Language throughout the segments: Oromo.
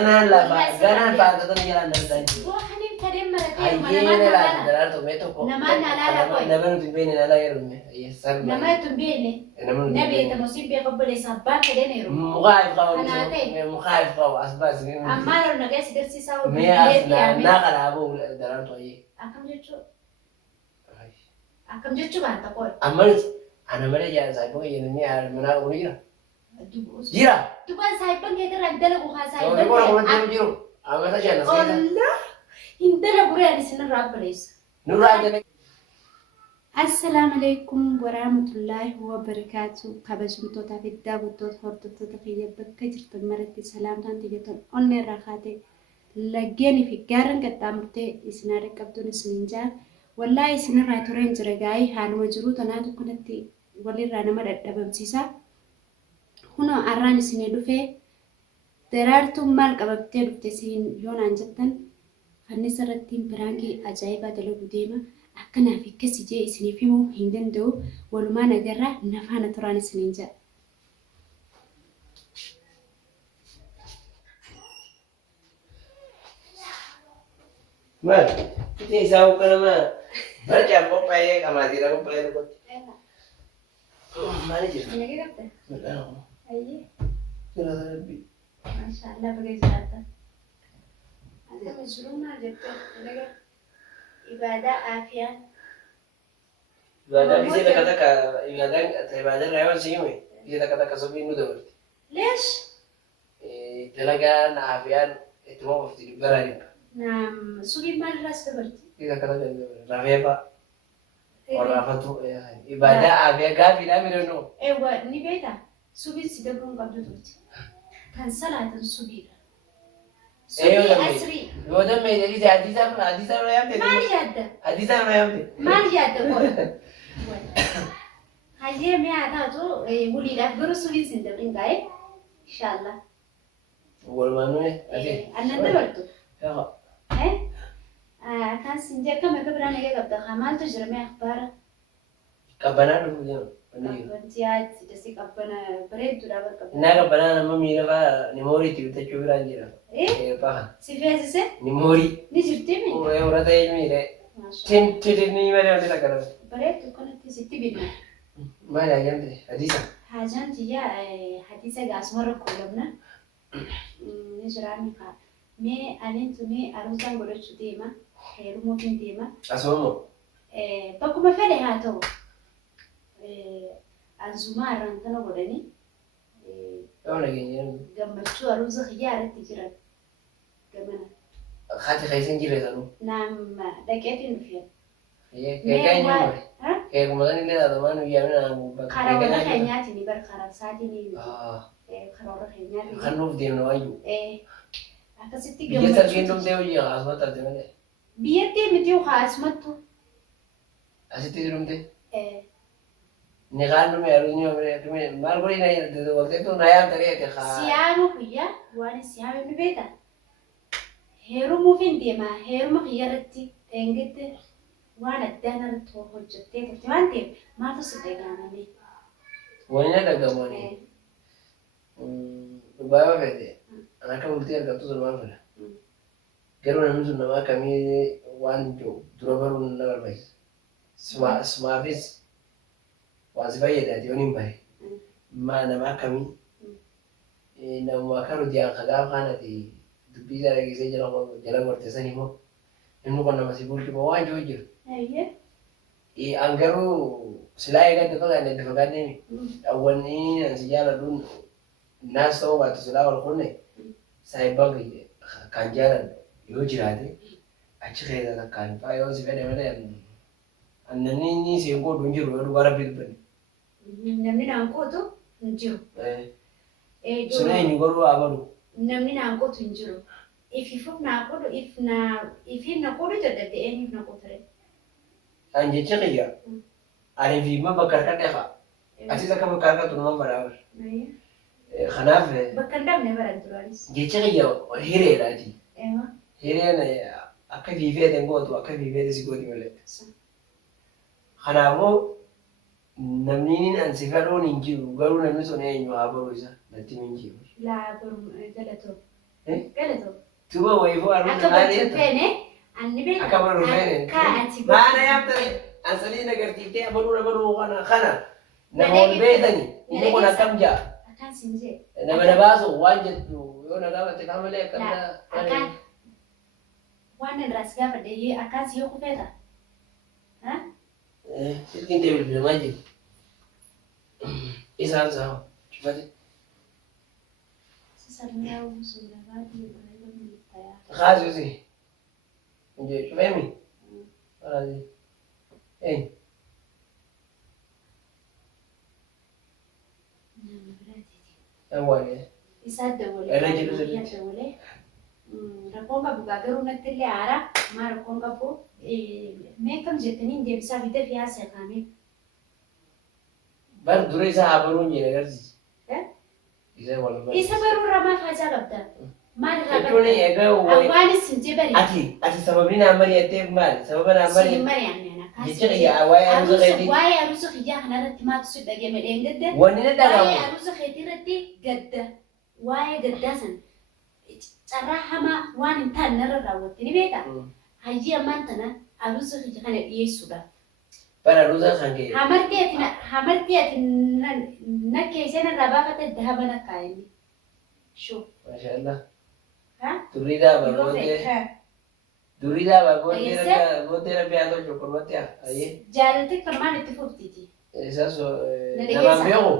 أنا لا بعد تاني يلا نزل وحنين كريم مرتين أيه لا دلار توميتو نمن في بيننا لا يرمي يسر نما تنبيني نبي تمسين بيقبل يسبان كده نيرو مخالف قاو أسباس أما لو نجاس درسي ساو مية ناقل أبو دلار توي أكم جتشو بعد تقول أنا مرة جالس أقول ينني على مناقب ويرا جيرا تبغى سايبان كده ردلا بوها سايبان تقول أنا ما تجيرو أما تجي أنا الله هندلا بري أنا سنة رابليس نور السلام عليكم ورحمة الله وبركاته كبجمتو تفيدا بتوت هرتو تفيدا بكجر تمرتي سلام تانتي جتون أني راخاتي لجيني في جارن كتامرتي إسنارك كبدون سنينجا والله إسنار راتورين جرجاي هانو مجرو تنادو كنتي ولي رانا مرد دبمسيسا هنا أراني سنيدو في درارتو مال كببتي دفتي سين يون أنجتن خني سرتين برانكي أجايبا دلو بديما أكنا في كسجة سنفيمو هندندو ولما نجرا نفانا تراني سنينجا ما تيجي ساو كلام برجع بقى بايك أما تيرا بقى بايك بقى ما نجي أنا كده بتاع أيه كلا ربي ما شاء الله بقى جاتا هذا مجرونا جبته لقى إبادة عافية إبادة بيجي لك هذا إبادة رأيوان سيمي بيجي لك هذا كسبين ندور ليش؟ تلاقي عافيان إتمام في برانيك نعم سوي مال راس كبرتي بيجي لك هذا رافيبا ورافاتو إبادة عافية قابي نامي لنو إيوه نبيتا سوي سيدبرون قبل دوتي كان صلاة سوي سوي أسري لو دم يجي حديثا ما يمتى ما يدا حديثا ما يمتى ما يدا قول هاي مي عاداتو ولي لا برسولي سندبرين قاي إن شاء الله والمانو أنا دبرتو يا كان سنجا كم كبرنا كي قبضة خمال تجرمي أخبار كبنا نقول كبنتيات جسي كبنا بريد ترى بركب نا كبنا نما ميرا با نموري تبي تجوا جيرا إيه باه سيفيا سيسه نموري نجرتي مين ورا تاي ميرا ما شاء تين تين ميرا ولا كذا بريد تكون تسيتي بينا ما لا جنبي حديثا حاجان تيا حديثة جاس مرة كلامنا نجراني كا مي أنين تمي أروزان قلت شو ديما خير ممكن ديما أسمعه بكم فعله هاتو أنزوما رانتنا قلني أنا جيني قمشوا أروز خيار تجرا كمان خاتي خايسين جيرا تانو نعم دكتين فيها كأي نمر كأي كمداني لا دمانو يامنا بك خرورة خينياتي نبر خراب ساتي ني خرورة خينياتي خنوف ديم نوايو أكاسيتي بيجي تركين دم ديو جي خاص ما ترتي منه بيتي متيو خاص متو أسيتي دم دي نقال نمي أروني أمري كمي مارغوري ناي دولتي تو نايام تريه تخا سيامو خيا وأنا سيامو نبيتا هيرو مفين ديما هيرو مخيرتي تنجت وأنا دهنا رتوه جبتي تبانتي ما تصدق أنا مي وين تقدموني بايو فيدي أنا كم بتير كتوز المعرفة كيرو نمشي نما كمي وان جو دروبر نمبر بايس سما فيس وازباي ده ديونين باي ما نما كمي نما كارو ديان خلاف خانتي دبيزا لقي سجل جلا ورتساني مو إنه كنا مسيبول كي بوان جو جر أنكرو سلاي قد تفقد أن تفقدني أولني أن سجال دون الناس تو ما تسلا والخونة سايبان كان جالا يوجي هذا أشخي هذا كان فايو سبنا منا أنني سينكو دونجرو يدو بارا بيدبني نمني نانكو تو نجرو سناي نيغورو أبارو نمني نانكو تو نجرو if you fuk na kodo if you na kodo jadi the end na kotere anje chiriya ari vi ma bakar ka defa asisa ka bakar ka tunma barabar خلاف بكندم نبرة دولاريس جيتشي هيري راتي إيوه هيري أنا أكفي فيه تنقول وأكفي فيه تسيقودي ملك خلافو نمنين أن سفرون إنجيو قالوا نمسون أي نوابرو إذا نتي منجيو لا برو دلتو Galatoo. Tuba wayifoo arraba Akka maali? barjooteene anni beektaa. Akka barjooteene. Kaa'ati. Maana yaabtanii asaliin agarsiiftee abaluu kana nama ol beekani inni kun akkam jaa. Akkaan siin jee. Nama baasu waan jettu yoo na gaafate kaa malee akkam Akkaan waan irraa si gaafadhe akkaan si yoo kufeeta. Silkiin ta'e bilbilamaa jiru. Isaan sa'a cufate. Sisallee uwwisuu baay'ee bareedaa ta'aa. Kaasuusi. Injee cufeemi. Kaasuusi. Awwaale. Isaa dabalee. Irra jiru sirriitti. Isaa dabalee. Rakkoon qabu garuu natti illee aaraa maa rakkoon qabu meeqam jettanii deebisaa bitee fi haasa kaamee. Bar dura isaa abaruun jee agarsiisa. Isa baruu irraa maal faaydaa qabda? Maal irraa qabda? Jechuun egaa Awwaanis hin jebari. ati sababii naan mari'atteef maali? Sababa naan Siin mari'atteef. mari'anneen akkaas. Jechuudha waa'ee aruusa keetii. Waa'ee aruusa kiyyaa kanarratti maatu si dhagame dheengadda. Wanni na dhagamu. Waa'ee aruusa keetii irratti gadda. Waa'ee gaddaa sana carraa hamaa waan hin taane narra raawwatte ni beektaa? Hayyii ammaan tana aruusa kiyya kana dhiyeessuudha. Bara aruusa kan kee. Hamartii ati na keessee narraa baafate dahaba na kaa'enni. Shoo. Maashaallah. Ha? Duriidhaa barbootee. Duriidhaa barbootee rabbi haa tolchu kurmatti haa. Jaalalti kan maal itti fuftiiti? Isaas namaan beeku.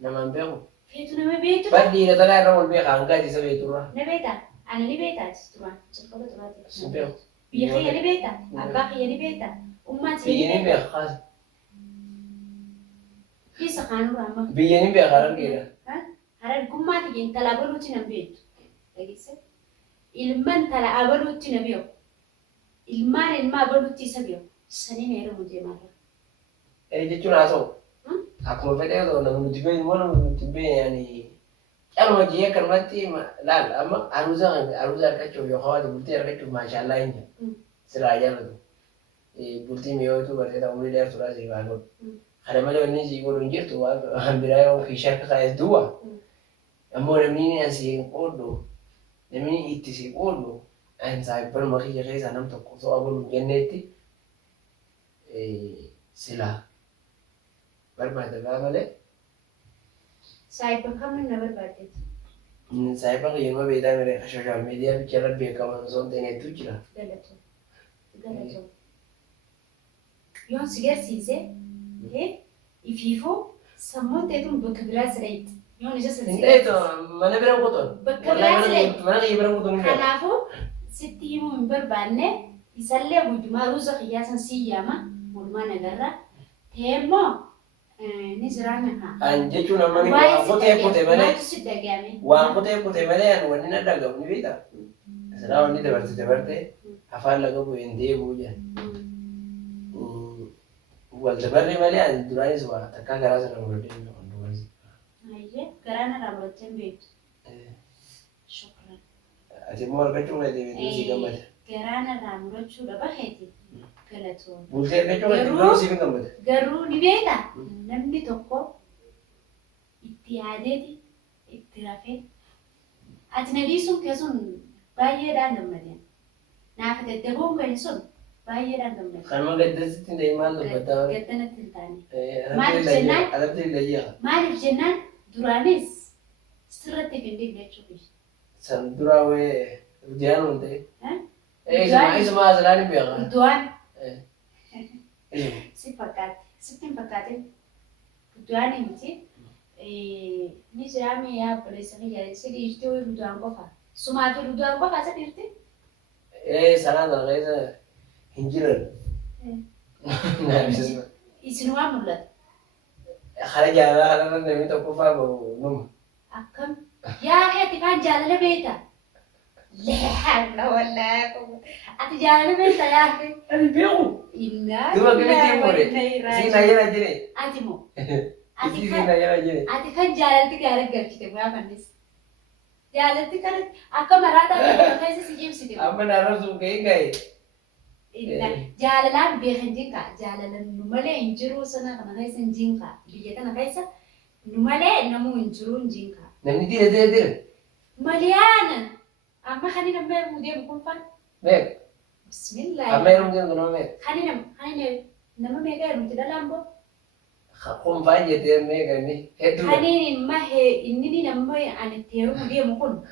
Namaan beeku. Feetu nama beektu. Bar dhiira tanaa irra wal beekaa hangaa isa beekturra. Na beektaa? Ana ni beektaa turaan. Jalqaba turaati. Sin beeku. Biyya kiyya ni beektaa? Abbaa kiyya ni beektaa? Ummaa Biyya ni beeka kaas. Isa kaanurraa amma. Biyya ni beeka harargeedha. Harar gummaa kiyya intala abaluutti na beektu. Dhageesse? Ilman intala abaluutti na beeku. Ilmaan ilma abaluutti isa beeku. Saniin heerumu deemarra. Jechuun haa ta'u. Akkuma fedhee ta'u nama nuti beeknu immoo nama nuti beeknu yaani calma jee akkanumatti laal amma aruusa argachuuf yookaan waati bultii argachuuf maashaallah hin jiru. Sirraa jaallatu. Bultii mi'ootu bartee ta'u umrii dheertuudhaa sii baa godhu. Kana malee wanni sii godhu hin jirtu waan biraa yoo kiishaa akka kaa'es duwwa. Ammoo namni asii hin qooddu namni itti sii qooddu ani saayibbaluma kiyya keessaa nam tokko osoo abulu hin jenneetti silaa barbaada gaa malee. Saayibban kamni na barbaadeetu. Saayibban kiyya nama beektaa miree sooshaal miidiyaa bicha irratti beekaman osoo hin ta'in jira. Galatoo. Galatoo. Yoon si garsiise ifiifuu sammuun ta'eetuun bakka biraa sirreetti. Yoon isa Hin ta'eetu mana bira kutuun. Bakka biraa sirreetti. Mana kiyya bira kutuun hin beeku. Kanaafuu sitti himuu hin barbaanne isallee guutumaa aruusa kiyyaa san si yaama walumaa nagarra ta'eemmoo ni jiraanna haa. Jechuun amma ni waan kutee malee. Maaltu si dhagahame? Waan kutee malee ani wanni na dhagahu ni beektaa. Silaa wanni dabartee afaan laga bu'een deebi'uu jedhan. Wal dabarre malee ani duraanis waa takkaa garaa sana muradee hin qaban dubarsi. Ayyee garaa narraa murachuu hin beektu. Shukran. Ati immoo argachuu kan deebiin si gammada. Garaa narraa murachuu dhaba heeti. Galatoo. Bultee argachuu kan deebiin si gammada. Garuu ni beektaa namni tokko itti yaadeeti itti rafee ati na dhiisuun keessuun baay'eedhaan gammadeen. Naaf daddabuun kan sun baay'eedhaan gammadeen. Kanuma gaddasitti hin ta'in maal dubbataa? Gaddanatti hin taane. Maaliif Maaliif jennaan duraanis sirratti hin deeggachuuf. San duraa wee hojjaan hin ta'e. Isuma asilaan hin beekaa. Du'aan. Si fakkaate. Sitti hin fakkaatin. Du'aan hin miti. Ni jiraame yaa obboleessa kiyyaa si dhiirtii wayii du'aan qofa. Sumaa fi du'aan qofa isa dhiirtii? Sanaan sana keessa hin jiran. Isinumaa mul'ata. Hara jaalalaa kanarra namni tokko fa'aa bahu numa. Akkam? Yaa ati kan jaalala beektaa? Leella wallaahi. Ati jaalala beektaa yaa ati? Ani beeku. Innaa. Duba gamitti mure. Siinaa jala jire. Ati moo? Siinaa jala jire. Ati kan jaalalti gaarii galchite gaafannis. Jaalalti kan akka maraataa keessa si jibsite. Amma naannoo sun gahee gahee. Jaalalaan beekan jinka. Jaalalaan nu malee hin jiru sana kana keessa hin jinka. Biyya kana keessa nu malee namuu hin jiru hin jinka. Namni dire. Maliyaana. أما خلينا نمر مدير بكون فان ميك بسم الله أما يروم دين كنا ميك خلينا نما ميجا يروم تدا لامبو خم فاجي تير ميك إني هدو خلينا ما هي إنني نما عن التيرو مدير بكون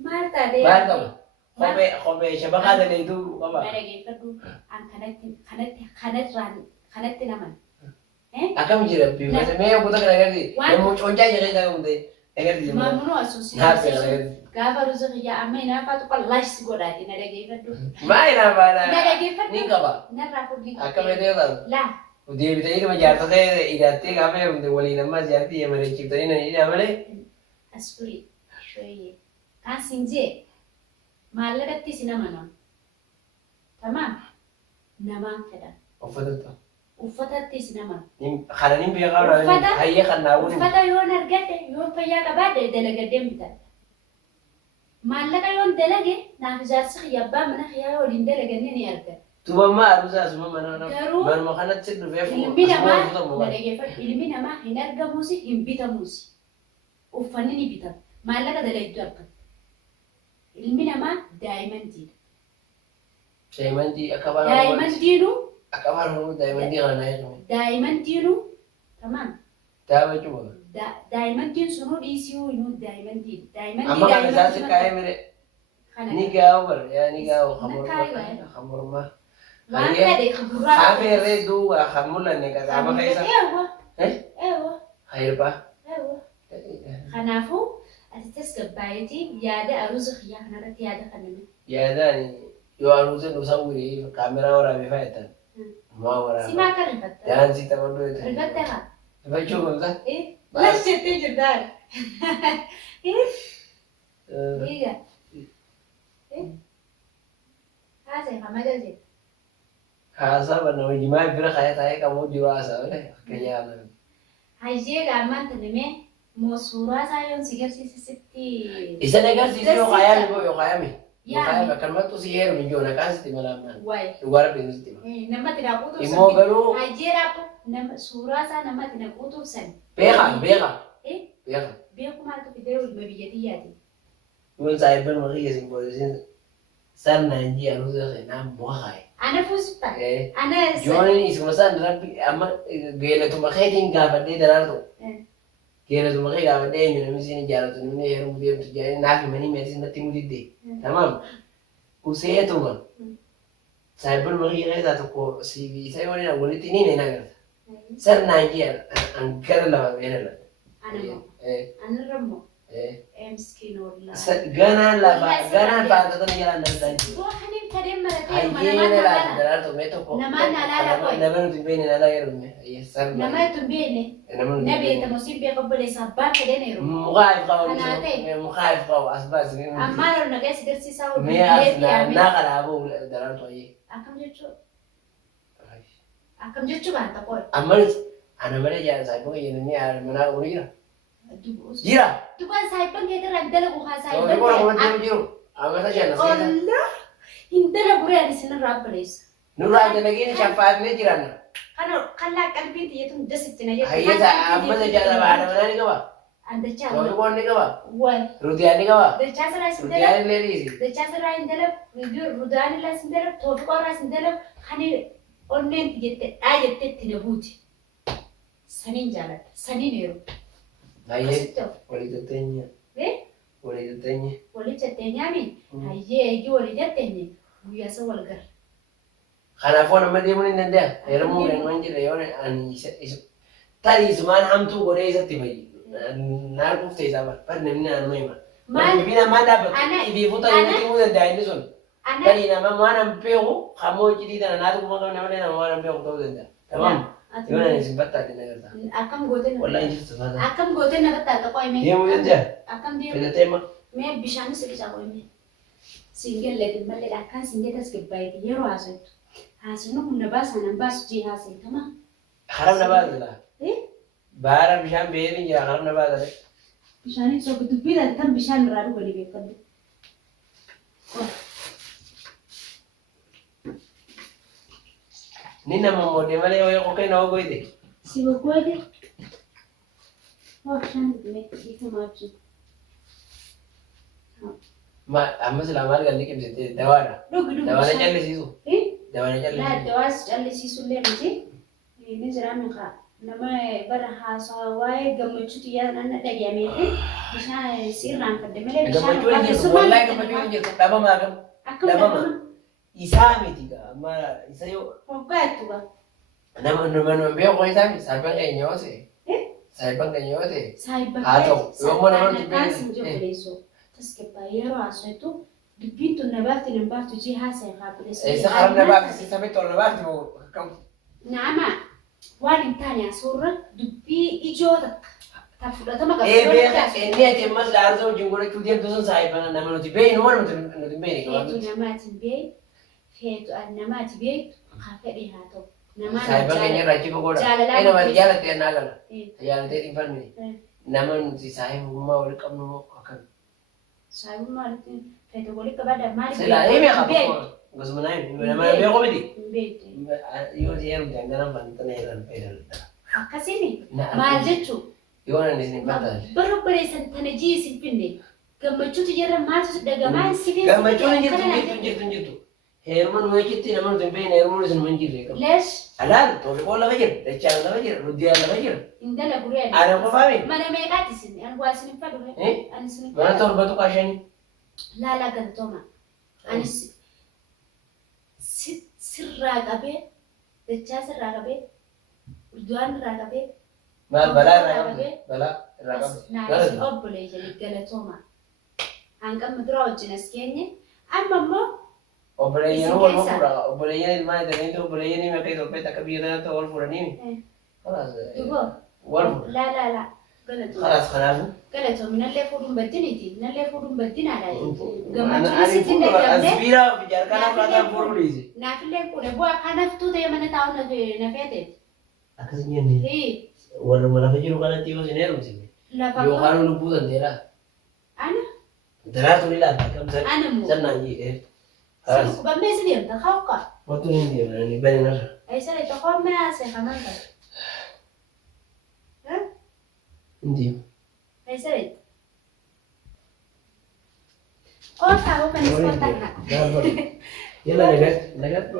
ما تادي ما خم شبكة هذا اللي يدو ما كمان لقي فدو عن خنت نمان أكمل جرب بيو بس ميك بودا كذا كذي نمو شونجا جري كذا كم ده ما منو أسوسي gaafa rusa kiyyaa amma hinaafaatu qallaashisi godhaati na dhageeffadhu. Maayinaa baadhaa. Na dhageeffadhu. Ni qaba. Narraa fudhi. Akka fedhee ta'u. Laa. Deebitanii dhuma jaartota hidhattee gaafa heerumte waliin ammas jaartii mareechiftaanii nan hidhaa malee. Asfurii. Shooyyee. Kan siin jee maallaqatti si nama nama. Tamaam. Namaan fedha. Uffatatti. Uffatatti si nama. Kananiin beekaa jiranii hayyee kan naawwanii. Uffata yoon argadde yoon fayyaa qabaadde dalagadeen bitadha. Maallaqa yoon dalage naaf ijaarsi xiyyabbaa mana xiyyaa waliin dalaganne ni arga. Tubammaa aruusaa asuma manuma kanatti dhufee ilmi namaa hin argamuusi hin bitamuusi. Uffanni ni bitama. Maallaqa dalagdu argata. Ilmi namaa daa'imantiidha. Daa'imantii akka baala. Daa'imantiinu. Akka baala daa'imantii kana naa jedhamu. Daa'imantiinu. Tamaam. Daa'imachuu baala. Daa'imantiin sunuu dhiisii inuu daa'imantiin. Amma kan isaatti kaa'ee mire ni gaa'u bara yaa ni gaa'u hamurmaa. Waan fedhe kaburraa. Hafeerree duuba kan mul'anne qaqqaaba keessa. Eewwa. Hayirbaa. Kanaafuu asittis gabbaayetii yaada aruusa xiyyaa kanarratti yaada kanname. Yaadaan yoo aruusa dhusan wirii kaameraa waraabee fayyatan. Maa waraabee. Simaa kan rifatta. Daansii taphadhu jechuudha. Rifatta haa. Rifachuu qabda. Las jettee jirtaan. Eega. Haasa'e hamadaa jette. Haasaa barnama jimaa bira kaya taa'ee qabu jiru haasaa malee akka yaala. Hayyee gaammaan tanamee moo suuraa isaa yoon si garsiisisitti. Isa agarsiisu yoo kaayame boo yoo kaayame. Yoo kaayame akkanumatti si heeruun ijoon akkaan sitti malaamnaan. Waayee. Dhugaara beeku sitti mala. Namatti naaquutuuf Immoo garuu. Hayyee raappu suuraa isaa namatti naaquutuuf sani. Beeka. Beeku maaltu fidee ulma biyyattii yaade. Yoon saayibban maqiyya simboolisiin sarnaan jii aruusa seenaa bu'a kaaye. Ana fuusitta. Ana. Jooniin isuma san rabbi amma geelatuma keetiin gaafadhee daraartu. Geelatuma kee gaafadhee eenyu namni siin ijaaratu namni heerumuu deemtu ijaaranii naaf himanii meetis natti mudiddee. Tamaam. Useetuma. Saayibban maqiyya keessaa tokko sibiisa yoo jedhan walitti ni neen agarta. Sarnaan jii an gara lama beelala. Anarrammoo. Miskiin oolla. Ganaan baatatan jalaan dansaa jiru. Boo kaniin kadeen maratee Hayyeena laata daraartu mee tokko. Namaan alaala qoy. Nama nuti hin beekne alaa jedhamu. Nama nuti hin beekne. Na beektamu siin beeka obboleessa abbaan kadeen heeru. Mukaayif qabu. Mukaayif qabu as baasi. Ammaan ol nagaa si garsiisaa oolu. Mee as naa kanaafuu daraartu hayyee. Akkam jechuu baata qoy. Ammanis ana malee jaalasa ibboo keenyanii manaa qabu ni jira. Jira. Dubaan saayibban keetirraa hin dalagu haa Soorri saayibban. boona kumantii jiru. Amata shan as keessa. Olla hin dalagu re'aan isinirraa obboleessa. Nurraa dalageen shaffaafnee jiran. Kallaa qalbii xiyyeetuun dasitti na jedhu. Hayyata ammata jaalala haadha manaa ni qaba. Andachaa. Soorri boona ni qaba. Waay. Rutiyaan ni qaba. Dachaa sirraa isin dalagu. Rutiyaan illee dhiisi. Dachaa sirraa hin dalagu. Rudaan illee isin dalagu. Toofiqoo irraa isin dalagu. Kan onneen jettee dhaa jettee itti na buuti. Saniin jaaladha. Saniin heeru. Hayyee walii jatteenye. Walii jatteenye. Walii jatteenyaami. Hayyee eegi walii jatteenye. Guyyaa isa wal gara. Kanaafuu nama deemuun hin danda'a. Heerumuu kan jedhe yoo ani tarii isumaan hamtuu godhee isatti fayyadu. Naal kuftee isaa barbaadu namni naannoo hima. Bina namaa dhaabbatu. Ibiifuu tarii nuti himuu danda'a inni sun. Tarii nama waan an beeku hammoo cidii tana naatu kuma qabne malee nama waan an beeku ta'uu danda'a. Tamaam. Yoo nani isin battaadhe na garta. Akkam goote na. Wallaan jirtu faata. Akkam goote na battaadha qo'ime. Deemuu danda'a. Akkam deemu. Filatee ma. Mee bishaan isa qicaa qo'ime. Singallee mallee akkaan singeetas gabbaayiti yeroo haasa'tu. Haasa'nu humna baasan an baasu jee haasa'itama. Haram na baasa. Baara bishaan beekni jira haram na baasa. Bishaan tokko dubbiidhaan tan bishaan irraa dhuganii beekadhu. Ni nama moodee malee yoo qoqqee na ogoite. Si boqoode. Waa bishaan dhugee hiikamaa jiru. ما أما سلامات قال لك بزيت دوانا دوق دوانا جل سيسو إيه دوانا جل لا دواس جل سيسو اللي بيجي نزل من خا nama bara haasawaa gammachuu xiyyaa nan dhaga'ameeti bishaan sirraan faddamee bishaan gammachuu wallahi gammachuu jirtu dhabamaa gam dhabama isaa miti amma isa yoo hoggaatu ba nama beeku isaa miti saayiban keenya yoo ta'e saayiban keenya yoo ta'e haa ta'u yommuu nama nuti tasgabbaa yeroo haasawatu dubbiin tun nabaatti nan baaftu jee haasa'e haabileessa isa haram nabaafti isa beektu nabaafti moo kam naama waan hin taane asoorra dubbii ijoo takka fudhatama qabu. Inni ati ammas daarsa wajjin godhachuu deemtu sun saayibana nama nuti beeknu moo nuti beekne feetu namaati beektu feetu namaati beektu haa fedhe haa ta'u. Saayibana keenya irraa achi fagoodha. Ee namatti jaalattee naa gala. Jaalatee dhiinfanne nama nuti saayibummaa wal qabnu moo akkami? Saayibummaa walitti feetu walitti qabaadha maali? Silaa ee meeqa fakkoo? Gosuma naa nama beeku miti. Yoo ta'eeru jangana fantana jedhan fayyadamudha. Akkasiin maal jechuun yoo nan isin fattaale. Barbareessan tana jii isin finne gammachuutu jirra maaltu dhagamaa si finne. Gammachuun jirtu. Heeruman wajitti nama nuti hin beekne heeruman isin hin jirre qabu. Lees. Alaan toofiqoo lafa jira, dachaan lafa jira, ruddiyaan lafa jira. Indala guree. Ana qofaami. Mana meeqaati isin ani waa isin fadhu. Ani isin fadhu. Mana torbatu qaashanii. Laalaa galtooma. Ani sirraa qabee dachaa sirraa qabee urdu'aan irraa qabee maal balaa irraa qabee balaa irraa qabee naaf obbolee jedhe galatooma hanqamni dura wajjin as keenye amma immoo obboleeyyan wal fuudha obboleeyyan ilmaa jedhanii obboleeyyan akka Itoophiyaatti akka biyya kanaatti wal fuudhanii wal laa خلاص خلاص قالت من اللي فودون بدينيتي من اللي فودون بدين على أنا أسبيرا في جاركانا فاتا فوروليزي نافلة كله بوا كنا فتو ده يمنا تاونا في نفيته أكسني ني إيه ولا فجرو كنا تيجو سينيرو سيني لا فكر يو خالو نبوذ تيرا أنا ترى تقولي لا كم سنة أنا مو سنة إيه خلاص بميز اليوم تخاوقا ما تقولي دي يعني بني نر أي سنة تخاوق ما سيخمان Indio. Ahí se ve. Otra, vos me Ya la negas,